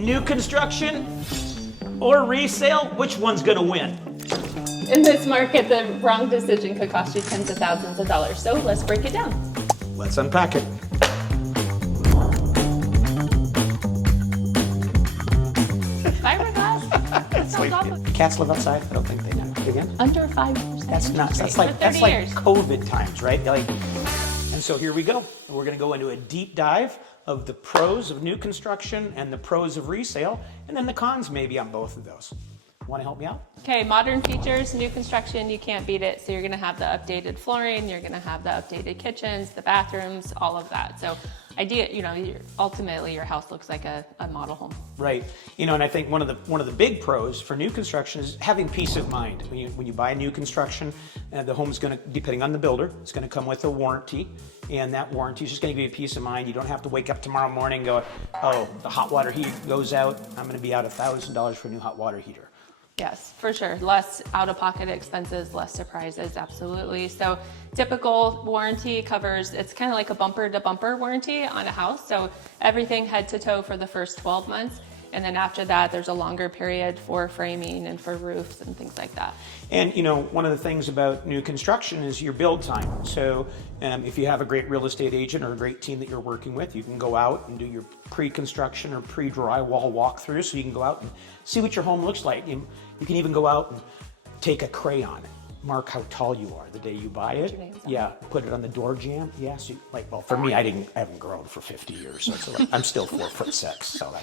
New construction or resale, which one's gonna win? In this market, the wrong decision could cost you tens of thousands of dollars. So let's break it down. Let's unpack it. Fiberglass? That sounds awful. Cats live outside? I don't think they do. Again? Under 5%. That's nuts. That's like years. COVID times, right? And so here we go. We're going to go into a deep dive of the pros of new construction and the pros of resale, and then the cons maybe on both of those. Want to help me out? Okay, modern features, new construction, you can't beat it. So you're gonna have the updated flooring, you're gonna have the updated kitchens, the bathrooms, all of that. So ultimately your house looks like a model home. Right. And I think one of the big pros for new construction is having peace of mind. When you buy a new construction, the home's going to, depending on the builder, it's going to come with a warranty, and that warranty is just going to give you peace of mind. You don't have to wake up tomorrow morning and go, oh, the hot water heater goes out, I'm going to be out $1,000 for a new hot water heater. Yes, for sure. Less out-of-pocket expenses, less surprises, absolutely. So typical warranty covers, it's kind of like a bumper-to-bumper warranty on a house. So everything head to toe for the first 12 months. And then after that, there's a longer period for framing and for roofs and things like that. And one of the things about new construction is your build time. So if you have a great real estate agent or a great team that you're working with, you can go out and do your pre-construction or pre-drywall walkthrough, so you can go out and see what your home looks like. And you can even go out and take a crayon, mark how tall you are the day you buy it. Yeah, put it on the door jamb. Yeah, so for me, I haven't grown for 50 years, so I'm still 4'6", so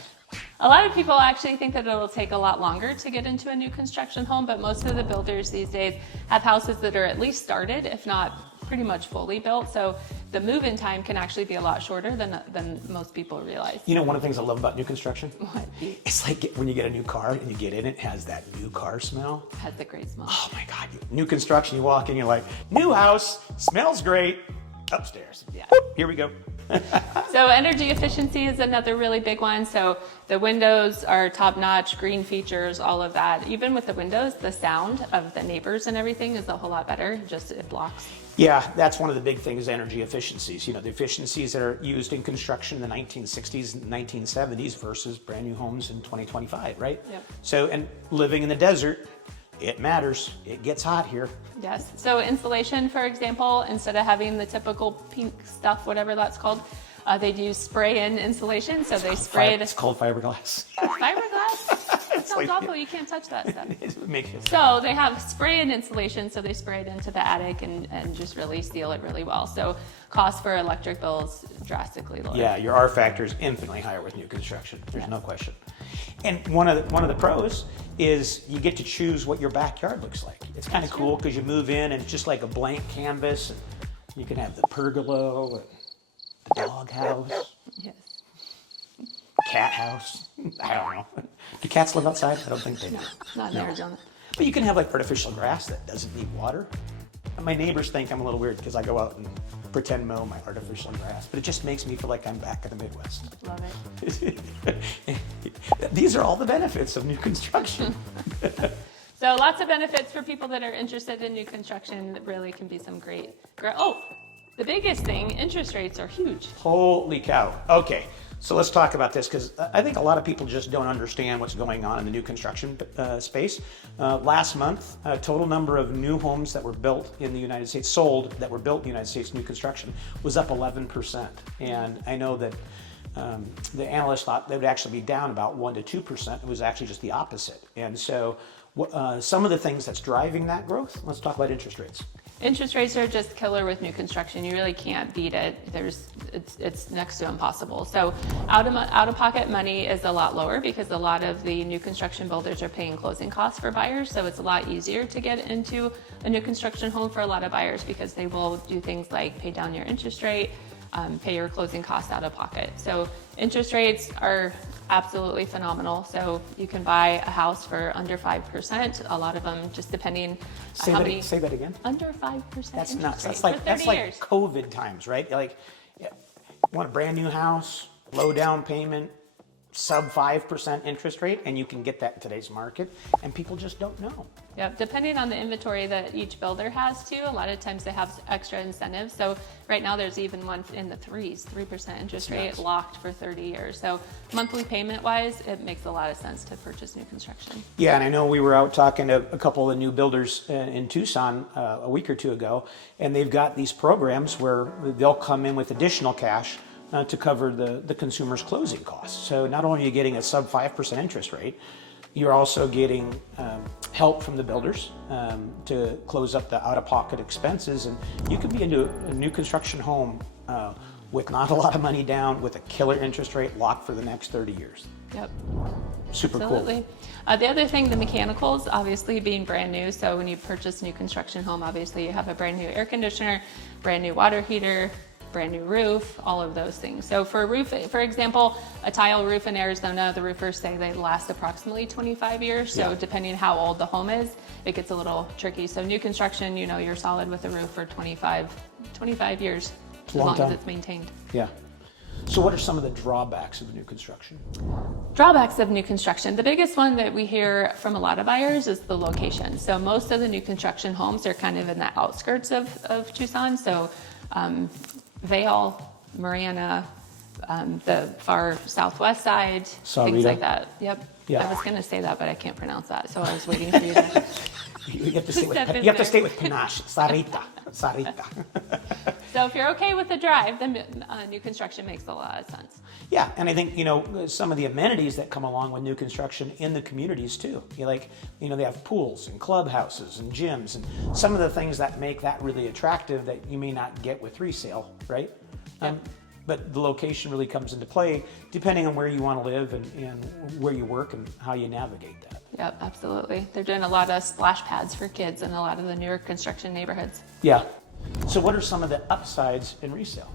a lot of people actually think that it'll take a lot longer to get into a new construction home, but most of the builders these days have houses that are at least started, if not pretty much fully built. So the move-in time can actually be a lot shorter than most people realize. One of the things I love about new construction? What? It's like when you get a new car and you get in, it has that new car smell. It has the great smell. Oh my God, new construction, you walk in, you're like, new house, smells great, upstairs. Yeah. Whoop, here we go. So energy efficiency is another really big one. So the windows are top-notch, green features, all of that. Even with the windows, the sound of the neighbors and everything is a whole lot better. Just it blocks. Yeah, that's one of the big things, energy efficiencies. The efficiencies that are used in construction in the 1960s and 1970s versus brand new homes in 2025, right? Yep. So, and living in the desert, it matters. It gets hot here. Yes. So insulation, for example, instead of having the typical pink stuff, whatever that's called, they do spray-in insulation. So they spray it. It's called fiberglass. Fiberglass? That sounds awful. You can't touch that stuff. It makes you So they have spray-in insulation. So they spray it into the attic and just really seal it really well. So cost for electric bills drastically lower. Yeah, your R factor is infinitely higher with new construction. There's no question. And one of the pros is you get to choose what your backyard looks like. It's kind of cool because you move in and it's just like a blank canvas. And you can have the pergola, and the dog house, Yes. cat house. I don't know. Do cats live outside? I don't think they do. Not in Arizona. But you can have like artificial grass that doesn't need water. And my neighbors think I'm a little weird because I go out and pretend mow my artificial grass, but it just makes me feel like I'm back in the Midwest. Love it. These are all the benefits of new construction. So lots of benefits for people that are interested in new construction. That really can be some great. Oh, the biggest thing, interest rates are huge. Holy cow. Okay, so let's talk about this because I think a lot of people just don't understand what's going on in the new construction space. Last month, total number of new homes that were built in the United States, sold that were built in the United States new construction was up 11%. And I know that the analysts thought they would actually be down about 1% to 2%. It was actually just the opposite. And so some of the things that's driving that growth, let's talk about interest rates. Interest rates are just killer with new construction. You really can't beat it. It's next to impossible. So out-of-pocket money is a lot lower because a lot of the new construction builders are paying closing costs for buyers. So it's a lot easier to get into a new construction home for a lot of buyers because they will do things like pay down your interest rate, pay your closing costs out of pocket. So interest rates are absolutely phenomenal. So you can buy a house for under 5%. A lot of them, just depending Say that again. Under 5%. That's nuts. That's for like 30 years. COVID times, right? Like, you want a brand new house, low down payment, sub 5% interest rate, and you can get that in today's market, and people just don't know. Yep, depending on the inventory that each builder has too, a lot of times they have extra incentives. So right now there's even one in the 3% interest rate Yes. locked for 30 years. So monthly payment wise, it makes a lot of sense to purchase new construction. Yeah, and I know we were out talking to a couple of new builders in Tucson a week or two ago, and they've got these programs where they'll come in with additional cash to cover the consumer's closing costs. So not only are you getting a sub 5% interest rate, you're also getting help from the builders to close up the out-of-pocket expenses, and you could be into a new construction home with not a lot of money down, with a killer interest rate locked for the next 30 years. Yep. Super Absolutely. cool. The other thing, the mechanicals, obviously being brand new. So when you purchase a new construction home, obviously you have a brand new air conditioner, brand new water heater, brand new roof, all of those things. So for a roof, for example, a tile roof in Arizona, the roofers say they last approximately 25 years. So Yeah. depending how old the home is, it gets a little tricky. So new construction, you know, you're solid with a roof for 25 years, as long long time. as it's maintained. Yeah. So what are some of the drawbacks of new construction? Drawbacks of new construction. The biggest one that we hear from a lot of buyers is the location. So most of the new construction homes are kind of in the outskirts of Tucson. So Vail, Marana, the far southwest side, things like that. Yep. Yeah. I was going to say that, but I can't pronounce that. So I was waiting for you to. You have to stay with, Step in you have to there. stay with panache. Sarita. Sarita. So if you're okay with the drive, then new construction makes a lot of sense. Yeah, and I think, you know, some of the amenities that come along with new construction in the communities too. They have pools and clubhouses and gyms and some of the things that make that really attractive that you may not get with resale, right? Yep. But the location really comes into play depending on where you want to live and where you work and how you navigate that. Yep, absolutely. They're doing a lot of splash pads for kids in a lot of the newer construction neighborhoods. Yeah. So what are some of the upsides in resale?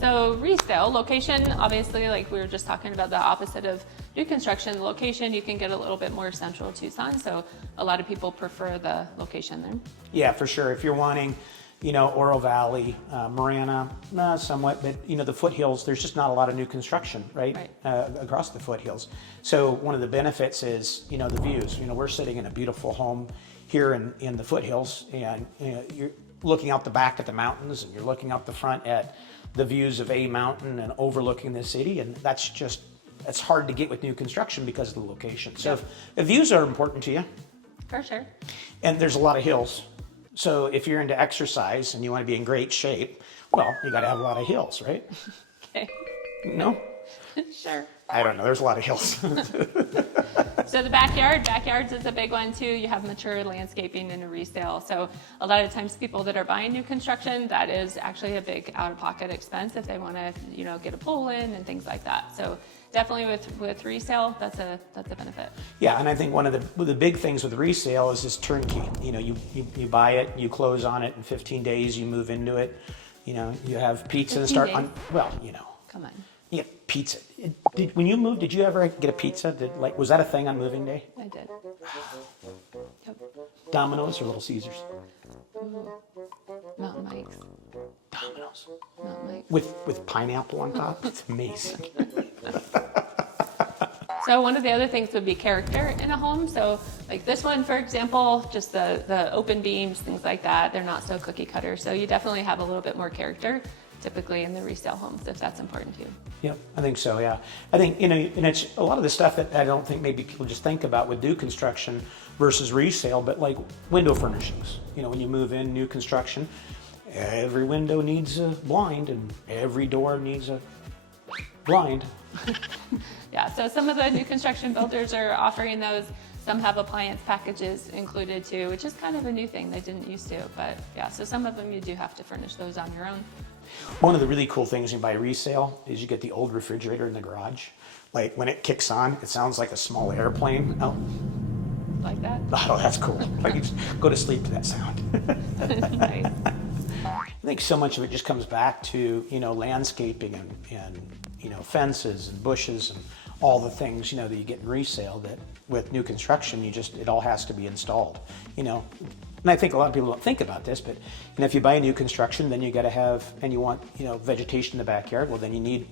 So resale, location, obviously, like we were just talking about, the opposite of new construction. Location, you can get a little bit more central Tucson, so a lot of people prefer the location there. Yeah, for sure. If you're wanting, Oro Valley, Marana, somewhat, but the foothills, there's just not a lot of new construction, right? Across the foothills. So one of the benefits is, the views. We're sitting in a beautiful home here in the foothills, and you're looking out the back at the mountains, and you're looking out the front at the views of a mountain and overlooking the city, and it's hard to get with new construction because of the location. So if views are important to you, For sure. and there's a lot of hills. So if you're into exercise and you want to be in great shape, well, you got to have a lot of hills, right? Okay. No? Sure. I don't know. There's a lot of hills. So the backyards is a big one too. You have mature landscaping in a resale. So a lot of times people that are buying new construction, that is actually a big out-of-pocket expense if they want to, get a pool in and things like that. So definitely with resale, that's a benefit. Yeah, and I think one of the big things with resale is this turnkey. You buy it, you close on it in 15 days, you move into it. You have pizza and 15 start days? on. Well, Come on. yeah, pizza. When you moved, did you ever get a pizza? Was that a thing on moving day? I did. Yep. Domino's or Little Caesars? Mountain Mike's. Domino's. Mountain Mike's. With pineapple on top? It's amazing. So one of the other things would be character in a home. So like this one, for example, just the open beams, things like that, they're not so cookie cutter. So you definitely have a little bit more character typically in the resale homes if that's important to you. Yep, I think so, yeah. I think, and it's a lot of the stuff that I don't think maybe people just think about with new construction versus resale, but like window furnishings. When you move in new construction, every window needs a blind and every door needs a blind. Yeah, so some of the new construction builders are offering those. Some have appliance packages included too, which is kind of a new thing they didn't used to. But yeah, so some of them you do have to furnish those on your own. One of the really cool things when you buy resale is you get the old refrigerator in the garage. Like when it kicks on, it sounds like a small airplane. Oh, Like that? oh that's cool. Like you just go to sleep to that sound. Nice. I think so much of it just comes back to, landscaping and fences and bushes and all the things, that you get in resale that with new construction, it all has to be installed, And I think a lot of people don't think about this, but if you buy a new construction, then you got to have, and you want, vegetation in the backyard, well, then you need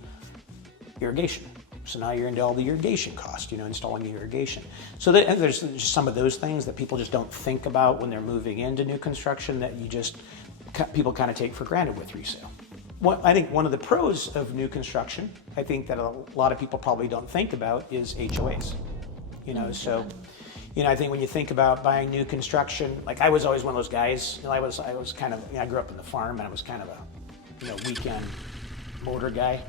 irrigation. So now you're into all the irrigation costs, installing the irrigation. So there's just some of those things that people just don't think about when they're moving into new construction that people kind of take for granted with resale. I think one of the pros of new construction, I think that a lot of people probably don't think about is HOAs. So I think when you think about buying new construction, like I was always one of those guys. I was kind of, I grew up on the farm and I was kind of a weekend motor guy.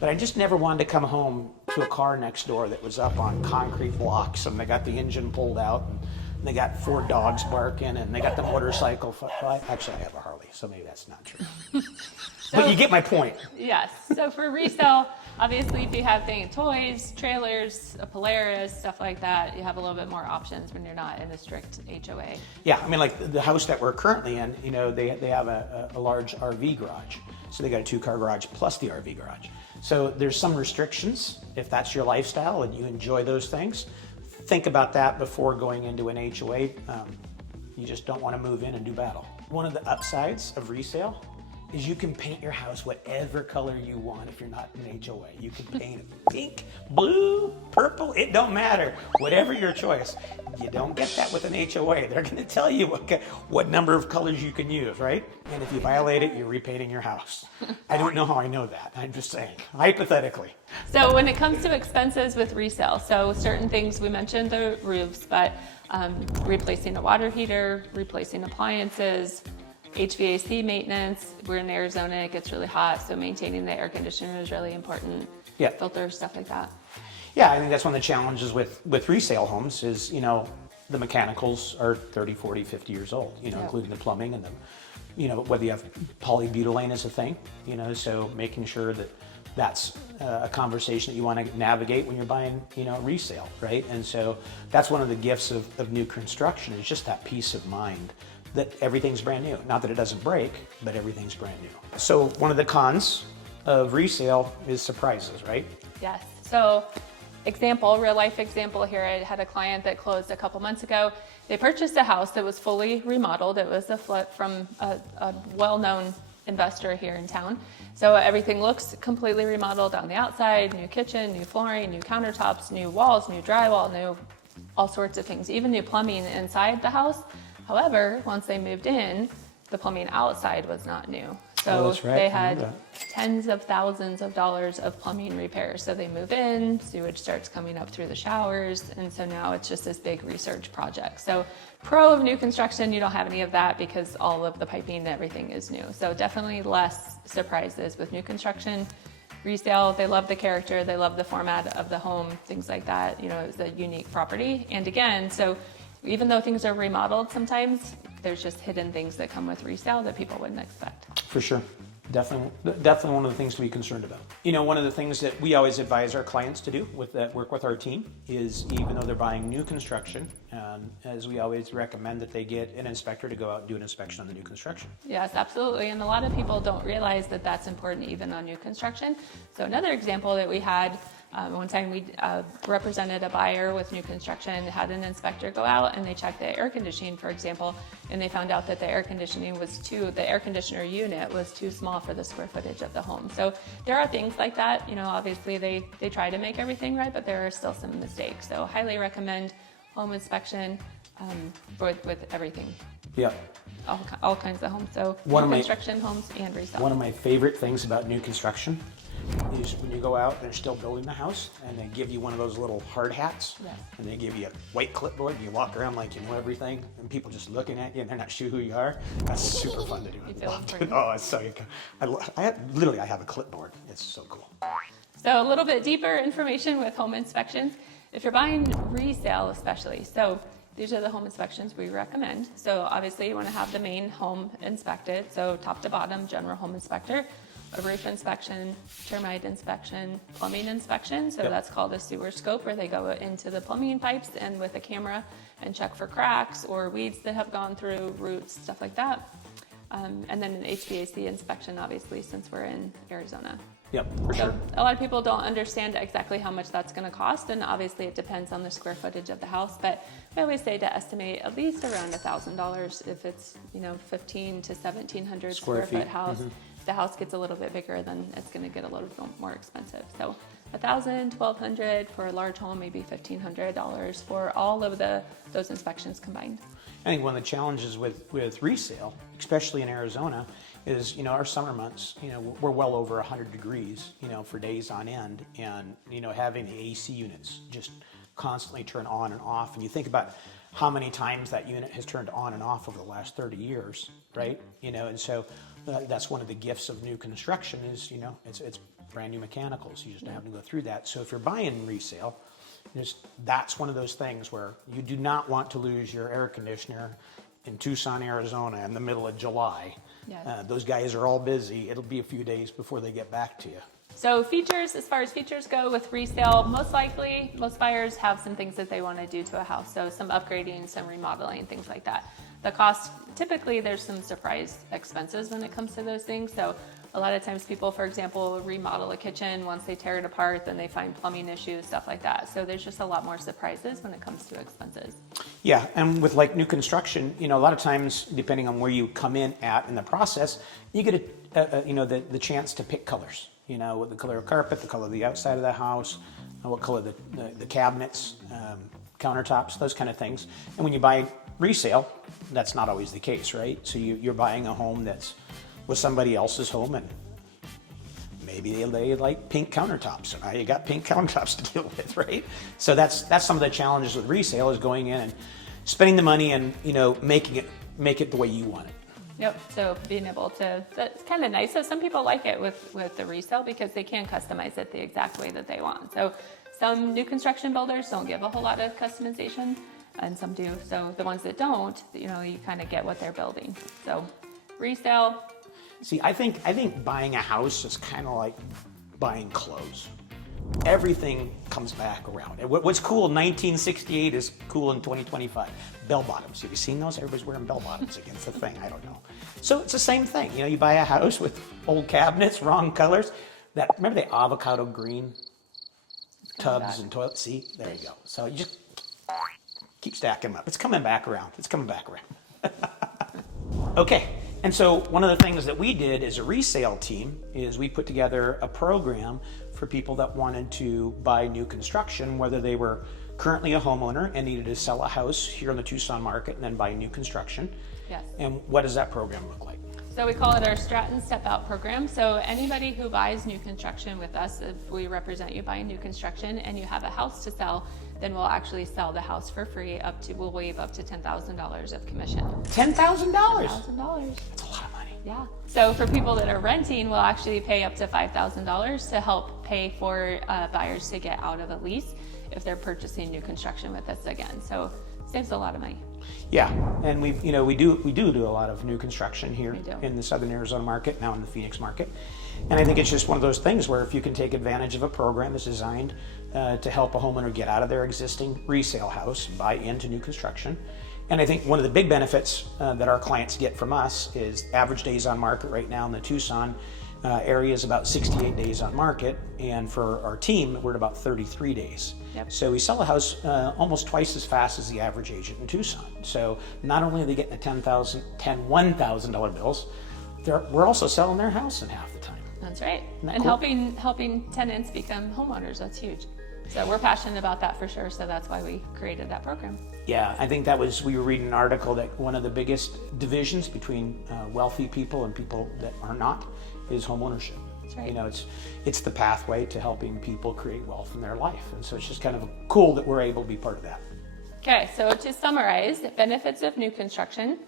But I just never wanted to come home to a car next door that was up on concrete blocks and they got the engine pulled out and they got 4 dogs barking and they got the motorcycle. Actually, I have a Harley, so maybe that's not true. But you get my point. Yes. So for resale, obviously if you have toys, trailers, a Polaris, stuff like that, you have a little bit more options when you're not in a strict HOA. Yeah, I mean, like the house that we're currently in, they have a large RV garage. So they got a 2-car garage plus the RV garage. So there's some restrictions if that's your lifestyle and you enjoy those things. Think about that before going into an HOA. You just don't want to move in and do battle. One of the upsides of resale is you can paint your house whatever color you want if you're not in HOA. You can paint it pink, blue, purple, it don't matter. Whatever your choice. You don't get that with an HOA. They're going to tell you what number of colors you can use, right? And if you violate it, you're repainting your house. I don't know how I know that. I'm just saying, hypothetically. So when it comes to expenses with resale, so certain things, we mentioned the roofs, but replacing a water heater, replacing appliances, HVAC maintenance. We're in Arizona, it gets really hot, so maintaining the air conditioner is really important. Yeah. Filters, stuff like that. Yeah, I think that's one of the challenges with resale homes is, the mechanicals are 30, 40, 50 years old, including the plumbing and whether you have polybutylene as a thing, so making sure that that's a conversation that you want to navigate when you're buying, resale, right? And so that's one of the gifts of new construction is just that peace of mind that everything's brand new. Not that it doesn't break, but everything's brand new. So one of the cons of resale is surprises, right? Yes. So real life example here, I had a client that closed a couple months ago. They purchased a house that was fully remodeled. It was a flip from a well-known investor here in town. So everything looks completely remodeled on the outside, new kitchen, new flooring, new countertops, new walls, new drywall, new all sorts of things, even new plumbing inside the house. However, once they moved in, the plumbing outside was not new. So that's right. They had tens of thousands of dollars of plumbing repairs. So they move in, sewage starts coming up through the showers, and so now it's just this big research project. So pro of new construction, you don't have any of that because all of the piping and everything is new. So definitely less surprises with new construction. Resale, they love the character, they love the format of the home, things like that. It's a unique property. And again, so even though things are remodeled sometimes, there's just hidden things that come with resale that people wouldn't expect. For sure. Definitely one of the things to be concerned about. One of the things that we always advise our clients to do work with our team is even though they're buying new construction, as we always recommend that they get an inspector to go out and do an inspection on the new construction. Yes, absolutely. And a lot of people don't realize that that's important even on new construction. So another example that we had, one time we represented a buyer with new construction, had an inspector go out and they checked the air conditioning, for example, and they found out that the air conditioner unit was too small for the square footage of the home. So there are things like that. Obviously they try to make everything right, but there are still some mistakes. So highly recommend home inspection with everything. Yeah. All kinds of homes. So new construction homes and resale. One of my favorite things about new construction is when you go out and they're still building the house and they give you one of those little hard hats. Yes. And they give you a white clipboard and you walk around like you know everything and people just looking at you and they're not sure who you are. That's super fun to do. You feel important. Oh, it's so I have a clipboard. It's so cool. So a little bit deeper information with home inspections. If you're buying resale especially, so these are the home inspections we recommend. So obviously you want to have the main home inspected. So top to bottom, general home inspector, a roof inspection, termite inspection, plumbing inspection. So that's called a sewer scope where they go into the plumbing pipes and with a camera and check for cracks or weeds that have gone through, roots, stuff like that. And then an HVAC inspection, obviously, since we're in Arizona. Yep, for sure. A lot of people don't understand exactly how much that's going to cost, and obviously it depends on the square footage of the house. But I always say to estimate at least around $1,000 if it's 1,500 to 1,700 square foot house. Mm-hmm. If the house gets a little bit bigger, then it's going to get a little bit more expensive. So $1,000, $1,200 for a large home, maybe $1,500 for all of those inspections combined. I think one of the challenges with resale, especially in Arizona, is, our summer months, we're well over 100 degrees, for days on end, and, having the AC units just constantly turn on and off. And you think about how many times that unit has turned on and off over the last 30 years, right? And so that's one of the gifts of new construction is, it's brand new mechanicals. You just have to go through that. So if you're buying resale, that's one of those things where you do not want to lose your air conditioner in Tucson, Arizona in the middle of July. Yes. Those guys are all busy. It'll be a few days before they get back to you. So features, as far as features go with resale, most likely, most buyers have some things that they want to do to a house. So some upgrading, some remodeling, things like that. The cost, typically there's some surprise expenses when it comes to those things. So a lot of times people, for example, remodel a kitchen. Once they tear it apart, then they find plumbing issues, stuff like that. So there's just a lot more surprises when it comes to expenses. Yeah, and with like new construction, a lot of times, depending on where you come in at in the process, you get the chance to pick colors. What the color of carpet, the color of the outside of the house, what color the cabinets, countertops, those kind of things. And when you buy resale, that's not always the case, right? So you're buying a home that's with somebody else's home, and maybe they like pink countertops, and now you got pink countertops to deal with, right? So that's some of the challenges with resale, is going in and spending the money and make it the way you want it. Yep, so being able to, that's kind of nice. So some people like it with the resale because they can customize it the exact way that they want. So some new construction builders don't give a whole lot of customization, and some do. So the ones that don't, you kind of get what they're building. So resale. See, I think buying a house is kind of like buying clothes. Everything comes back around. And what's cool in 1968 is cool in 2025. Bell bottoms. Have you seen those? Everybody's wearing bell bottoms against the thing. I don't know. So it's the same thing. You buy a house with old cabinets, wrong colors. Remember the avocado green tubs and toilets? See, there you go. So you just keep stacking them up. It's coming back around. It's coming back around. Okay. And so one of the things that we did as a resale team is we put together a program for people that wanted to buy new construction, whether they were currently a homeowner and needed to sell a house here in the Tucson market and then buy new construction. Yes. And what does that program look like? So we call it our Stratton Step-Out program. So anybody who buys new construction with us, if we represent you buying new construction and you have a house to sell, then we'll actually sell the house for free we'll waive up to $10,000 of commission. $10,000? $10,000. That's a lot of money. Yeah. So for people that are renting, we'll actually pay up to $5,000 to help pay for buyers to get out of a lease if they're purchasing new construction with us again. So saves a lot of money. Yeah, and we do a lot of new construction here We do. in the Southern Arizona market, now in the Phoenix market. And I think it's just one of those things where if you can take advantage of a program that's designed to help a homeowner get out of their existing resale house, buy into new construction. And I think one of the big benefits that our clients get from us is average days on market right now in the Tucson area is about 68 days on market, and for our team, we're at about 33 days. Yep. So we sell a house almost twice as fast as the average agent in Tucson. So not only are they getting $1,000 bills, we're also selling their house in half the time. That's right. Isn't that And cool? helping tenants become homeowners, that's huge. So we're passionate about that for sure. So that's why we created that program. Yeah, I think we were reading an article that one of the biggest divisions between wealthy people and people that are not is home ownership. That's right. It's the pathway to helping people create wealth in their life. And so it's just kind of cool that we're able to be part of that. Okay, so to summarize, benefits of new construction,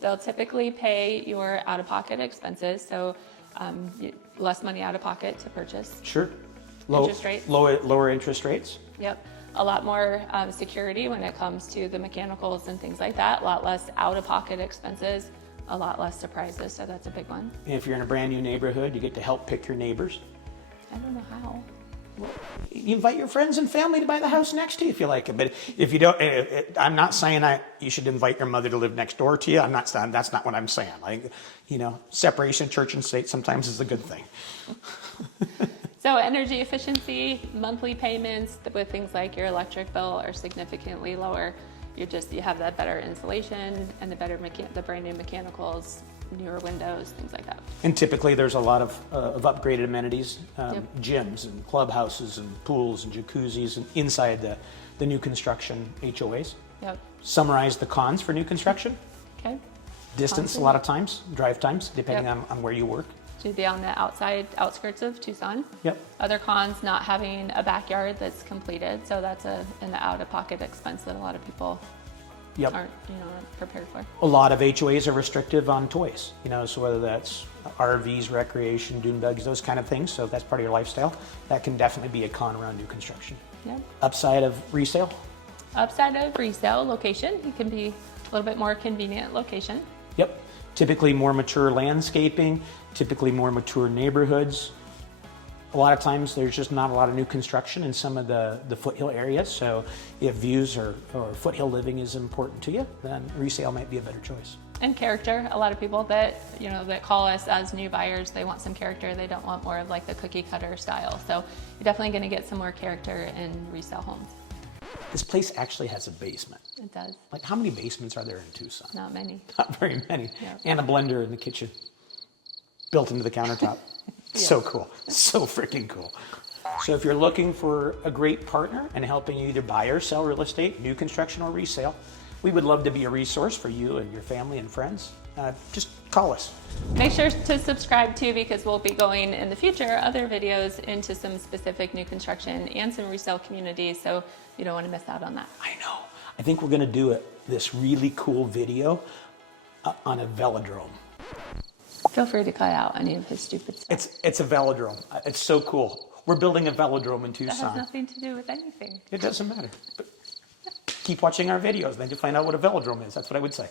they'll typically pay your out-of-pocket expenses, so less money out of pocket to purchase. Sure. Interest rates. Lower interest rates. Yep. A lot more security when it comes to the mechanicals and things like that. A lot less out-of-pocket expenses, a lot less surprises, so that's a big one. And if you're in a brand new neighborhood, you get to help pick your neighbors. I don't know how. You invite your friends and family to buy the house next to you if you like it. But if you don't, I'm not saying you should invite your mother to live next door to you. I'm not saying, that's not what I'm saying. Separation of church and state sometimes is a good thing. So energy efficiency, monthly payments with things like your electric bill are significantly lower. You have that better insulation and the brand new mechanicals, newer windows, things like that. And typically there's a lot of upgraded amenities, Yep. gyms and clubhouses and pools and jacuzzis and inside the new construction HOAs. Yep. Summarize the cons for new construction. Okay. Distance, a lot of times, drive times, depending on where you work. To be on the outskirts of Tucson. Yep. Other cons, not having a backyard that's completed, so that's an out-of-pocket expense that a lot of people Yep. aren't prepared for. A lot of HOAs are restrictive on toys, so whether that's RVs, recreation, dune buggies, those kind of things. So if that's part of your lifestyle, that can definitely be a con around new construction. Yep. Upside of resale, Upside of resale location, it can be a little bit more convenient location. yep. Typically more mature landscaping, typically more mature neighborhoods. A lot of times there's just not a lot of new construction in some of the foothill areas. So if views or foothill living is important to you, then resale might be a better choice. And character, a lot of people that that call us as new buyers, they want some character. They don't want more of like the cookie cutter style. So you're definitely going to get some more character in resale homes. This place actually has a basement. It does. Like how many basements are there in Tucson? Not many. Not very many. Yeah. And a blender in the kitchen, built into the countertop. So cool. So freaking cool. So if you're looking for a great partner and helping you either buy or sell real estate, new construction or resale, we would love to be a resource for you and your family and friends. Just call us. Make sure to subscribe too, because we'll be going in the future other videos into some specific new construction and some resale communities. So you don't want to miss out on that. I know. I think we're going to do this really cool video on a velodrome. Feel free to cut out any of his stupid stuff. It's a velodrome. It's so cool. We're building a velodrome in That has Tucson. nothing to do with anything. It doesn't matter. But keep watching our videos, then you'll find out what a velodrome is. That's what I would say.